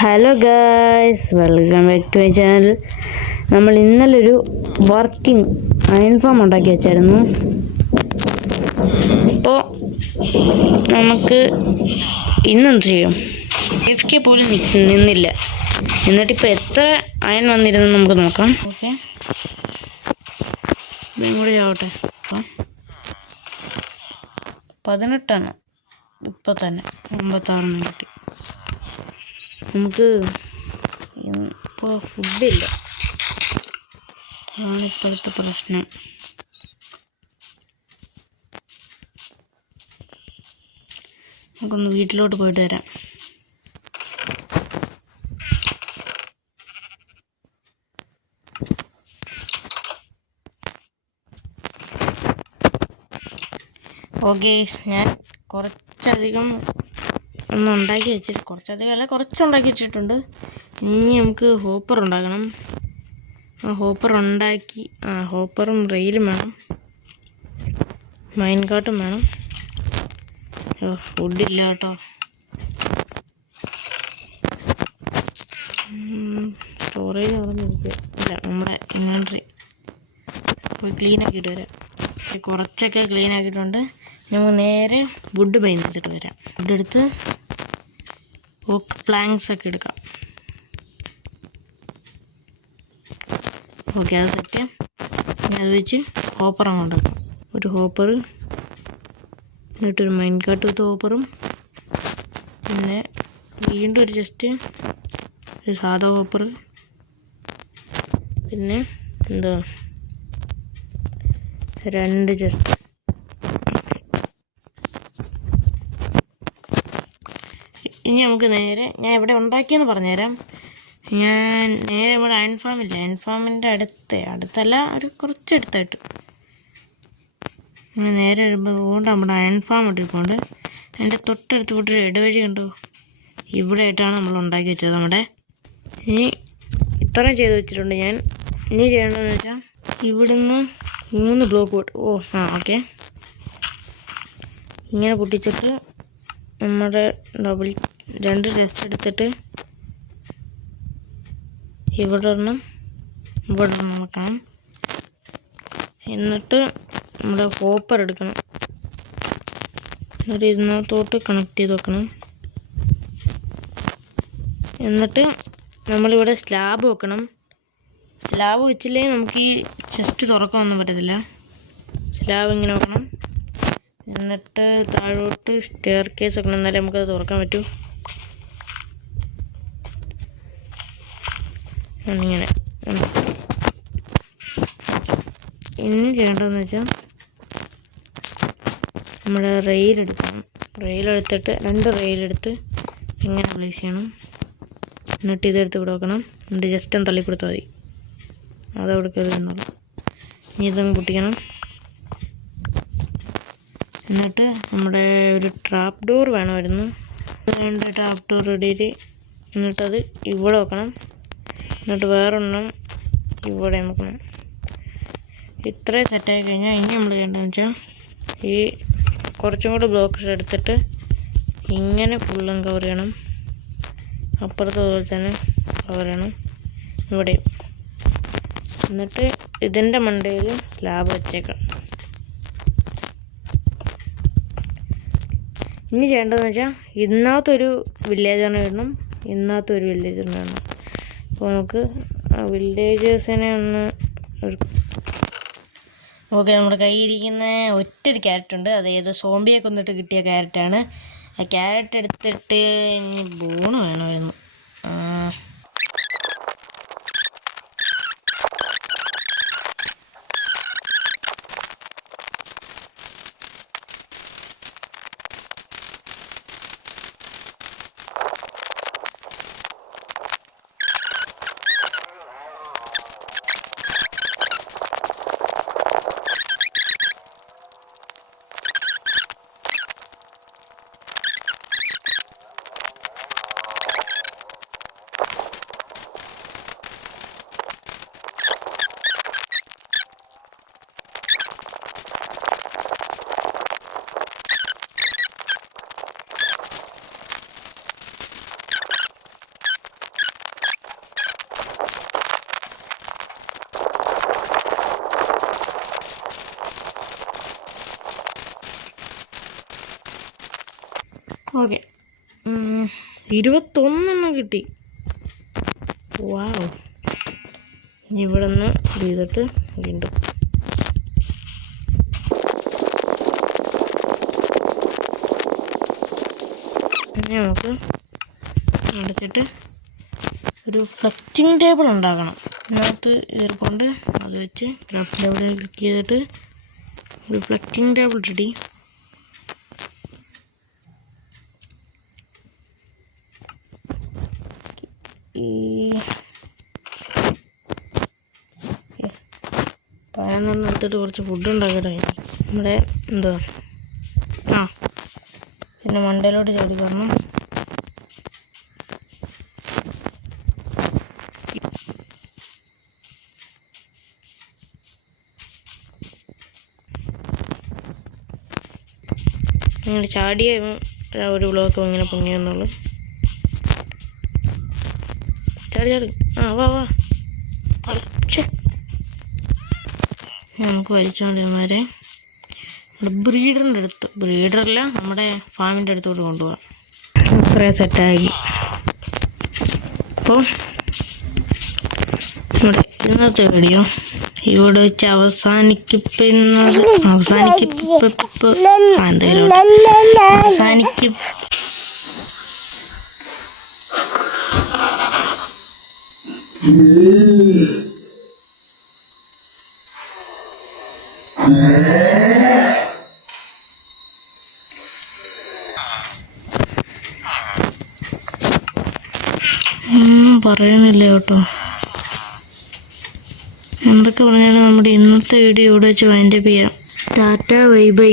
Hello guys, welcome back to my channel. നമ്മൾ ഇന്നലെ ഒരു വർക്കിംഗ് അയൺ ഫാം ഉണ്ടാക്കി വെച്ചായിരുന്നു. അപ്പോൾ നമുക്ക് ഇന്നെന്ത് ചെയ്യും? എഫ് പോലും നിന്നില്ല. എന്നിട്ടിപ്പോൾ എത്ര അയൺ വന്നിരുന്നു നമുക്ക് നോക്കാം. ഓക്കെ, ഇതും കൂടി ആവട്ടെ. 18 ഇപ്പോൾ തന്നെ 56 കിട്ടി. നമുക്ക് ഇപ്പോൾ ഫുഡില്ല, അതാണ് ഇപ്പോഴത്തെ പ്രശ്നം. നമുക്കൊന്ന് വീട്ടിലോട്ട് പോയിട്ട് വരാം. ഓക്കെ, ഞാൻ കുറച്ചധികം ഉണ്ടാക്കി വെച്ചിട്ട് കുറച്ചുണ്ടാക്കി വെച്ചിട്ടുണ്ട്. ഇനി നമുക്ക് ഹോപ്പർ ഉണ്ടാക്കണം. ഹോപ്പർ ഉണ്ടാക്കി ഹോപ്പറും റെയിലും വേണം, മൈൻ കാട്ടും വേണം. ഫുഡില്ല കേട്ടോ. സ്റ്റോറേജ് പറഞ്ഞിരിക്കുക ഇല്ല. നമ്മുടെ ഇൻവെൻട്രി പോയി ക്ലീൻ ആക്കിയിട്ട് വരാം. കുറച്ചൊക്കെ ക്ലീൻ ആക്കിയിട്ടുണ്ട്. നമുക്ക് നേരെ വുഡ് പൈൻ എടുത്തിട്ട് വരാം. വുഡ് എടുത്ത് ഓക്ക് പ്ലാങ്ക്സ് ഒക്കെ എടുക്കാം. ഓക്കെ, അത് സെറ്റ്. ഞാൻ അത് വെച്ച് ഹോപ്പർ അങ്ങോട്ട് വെക്കാം. ഒരു ഹോപ്പർ, എന്നിട്ടൊരു മൈൻ കാട്ട് വിത്ത് ഹോപ്പറും, പിന്നെ വീണ്ടും ഒരു ജസ്റ്റ് ഒരു സാധാ ഹോപ്പർ, പിന്നെ എന്താ 2 ജസ്റ്റ്. ഇനി നമുക്ക് നേരെ ഞാൻ എവിടെ ഉണ്ടാക്കിയെന്ന് പറഞ്ഞുതരാം. ഞാൻ നേരെ ഇവിടെ അയൺ ഫാമില്ല, അയൺ ഫാമിൻ്റെ അടുത്തല്ല, ഒരു കുറച്ചടുത്തായിട്ട് ഞാൻ നേരെ വരുമ്പോൾ അതുകൊണ്ട് നമ്മുടെ അയൺ ഫാം ഇട്ടിട്ടുണ്ട്. അതിൻ്റെ തൊട്ടടുത്ത് വിട്ടൊരു ഇടവഴി കണ്ടു. ഇവിടെ ആയിട്ടാണ് നമ്മൾ ഉണ്ടാക്കി വെച്ചത് നമ്മുടെ. ഇനി ഇത്രയും ചെയ്ത് വെച്ചിട്ടുണ്ട് ഞാൻ. ഇനി ചെയ്യേണ്ടതെന്ന് വെച്ചാൽ ഇവിടുന്ന് 3 ബ്ലോക്ക് ഓക്കെ, ഇങ്ങനെ പൊട്ടിച്ചിട്ട് നമ്മുടെ 2 ടെസ്റ്റ് എടുത്തിട്ട് ഇവിടെ ഒരെണ്ണം വെക്കണം. എന്നിട്ട് നമ്മുടെ ഹോപ്പർ എടുക്കണം. എന്നിട്ട് ഇതിനകത്തോട്ട് കണക്ട് ചെയ്ത് വെക്കണം. എന്നിട്ട് നമ്മളിവിടെ സ്ലാബ് വെക്കണം. സ്ലാബ് വെച്ചില്ലെങ്കിൽ നമുക്ക് ഈ ചെസ്റ്റ് തുറക്കാനൊന്നും പറ്റത്തില്ല. സ്ലാബ് ഇങ്ങനെ വെക്കണം. എന്നിട്ട് താഴോട്ട് സ്റ്റെയർ കേസ് വെക്കണം, എന്നാലേ നമുക്കത് തുറക്കാൻ പറ്റൂ. ഇങ്ങനെ ഇനി ചെയ്യേണ്ടതെന്ന് വെച്ചാൽ നമ്മുടെ റെയിലെടുക്കണം. റെയിലെടുത്തിട്ട് 2 റെയിലെടുത്ത് ഇങ്ങനെ പ്ലേസ് ചെയ്യണം. എന്നിട്ട് ഇതെടുത്ത് ഇവിടെ വെക്കണം. എന്നിട്ട് ജസ്റ്റ് ഒന്ന് തള്ളി കൊടുത്താൽ മതി, അതവിടെ കയറുന്നുള്ളൂ. ഇനി ഇതങ്ങ് പൊട്ടിക്കണം. എന്നിട്ട് നമ്മുടെ ഒരു ട്രാപ്പ് ഡോർ വേണമായിരുന്നു. 2 ട്രാപ്പ് ഡോർ റെഡിയിൽ. എന്നിട്ടത് ഇവിടെ വെക്കണം. എന്നിട്ട് വേറൊരെണ്ണം ഇവിടെ വെക്കണം. ഇത്രയും സെറ്റായി കഴിഞ്ഞാൽ ഇനി നമ്മൾ ചെയ്യേണ്ടതെന്ന് വെച്ചാൽ ഈ കുറച്ചും കൂടെ ബ്ലോക്ക്സ് എടുത്തിട്ട് ഇങ്ങനെ ഫുള്ളും കവർ ചെയ്യണം. അപ്പുറത്ത് അതുപോലെ തന്നെ കവർ ചെയ്യണം, ഇവിടെയും. എന്നിട്ട് ഇതിൻ്റെ മണ്ടയിൽ സ്ലാബ് വെച്ചേക്കാം. ഇനി ചെയ്യേണ്ടതെന്ന് വെച്ചാൽ ഇതിനകത്തൊരു വില്ലേജറിനെ ഇടണം, ഇതിനകത്തൊരു വില്ലേജറിനെ ഇടണം. അപ്പോൾ നമുക്ക് ആ വില്ലേജേഴ്സിനെ ഒന്ന് ഓക്കെ, നമ്മുടെ കയ്യിരിക്കുന്ന ഒറ്റൊരു ക്യാരറ്റുണ്ട്. അത് ഏതോ സോംബിയെ കൊന്നിട്ട് കിട്ടിയ ക്യാരറ്റാണ്. ആ ക്യാരറ്റ് എടുത്തിട്ട് ഇനി ബോണ് വേണമായിരുന്നു. ഓക്കെ 21 കിട്ടി. വാവ്. ഇവിടെ നിന്ന് ഇത് ചെയ്തിട്ട് വീണ്ടും നമുക്ക് അടച്ചിട്ട് ഒരു ഫ്ലക്റ്റിംഗ് ടേബിൾ ഉണ്ടാക്കണം. ഇതിനകത്ത് ഏർക്കൊണ്ട് അത് വെച്ച് ക്രാഫ്റ്റ് ടേബിളിൽ ക്ലിക്ക് ചെയ്തിട്ട് ഒരു ഫ്ലക്റ്റിംഗ് ടേബിൾ റെഡി. പഴം എടുത്തിട്ട് കുറച്ച് ഫുഡ് ഉണ്ടാക്കട്ടെ. നമ്മുടെ എന്താ പിന്നെ മണ്ടയിലോട്ട് ചാടി കാരണം ഇങ്ങനെ ചാടിയ ഒരു ബ്ലോക്ക് ഇങ്ങനെ പൊങ്ങിയെന്നുള്ളു. ചാടി ചാടി വാ വാ നമുക്ക് വലിച്ചോണ്ടിരുന്നവരെ ബ്രീഡറിൻ്റെ അടുത്ത്, ബ്രീഡറല്ല നമ്മുടെ ഫാമിൻ്റെ അടുത്തോട്ട് കൊണ്ടുപോകാം. കുറേ സെറ്റായി. അപ്പോൾ നമ്മുടെ ഇന്നത്തെ വീഡിയോ ഇവിടെ വെച്ച് അവസാനിക്കപ്പെടുന്നത് പറയുന്നില്ല കേട്ടോ. എന്തൊക്കെ പറഞ്ഞാലും നമ്മുടെ ഇന്നത്തെ വീഡിയോ ഇവിടെ വെച്ച് വൈൻഡപ്പ് ചെയ്യാം. Tata bye bye.